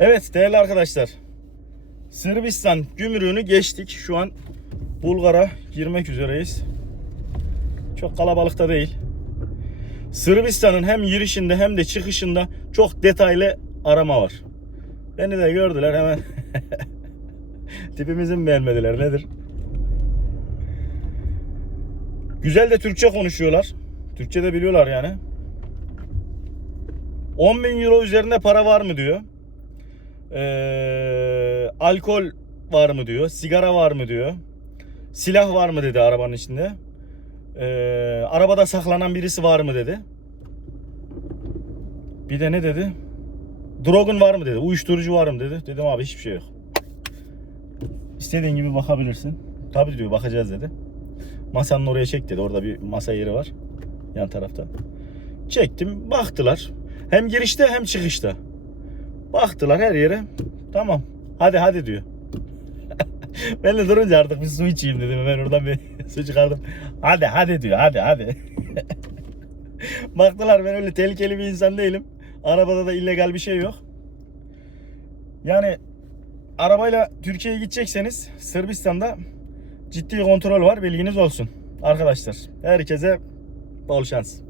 Evet değerli arkadaşlar. Sırbistan gümrüğünü geçtik. Şu an Bulgar'a girmek üzereyiz. Çok kalabalıkta değil. Sırbistan'ın hem girişinde hem de çıkışında çok detaylı arama var. Beni de gördüler hemen. Tipimizi mi beğenmediler nedir? Güzel de Türkçe konuşuyorlar. Türkçe de biliyorlar yani. 10 bin euro üzerinde para var mı diyor. Ee, alkol var mı diyor. Sigara var mı diyor. Silah var mı dedi arabanın içinde. Ee, arabada saklanan birisi var mı dedi. Bir de ne dedi? Drogun var mı dedi. Uyuşturucu var mı dedi. Dedim abi hiçbir şey yok. İstediğin gibi bakabilirsin. Tabii diyor bakacağız dedi. Masanın oraya çek dedi. Orada bir masa yeri var. Yan tarafta. Çektim. Baktılar. Hem girişte hem çıkışta. Baktılar her yere. Tamam. Hadi hadi diyor. ben de durunca artık bir su içeyim dedim. Hemen oradan bir su çıkardım. Hadi hadi diyor. Hadi hadi. Baktılar ben öyle tehlikeli bir insan değilim. Arabada da illegal bir şey yok. Yani arabayla Türkiye'ye gidecekseniz Sırbistan'da ciddi kontrol var bilginiz olsun. Arkadaşlar herkese bol şans.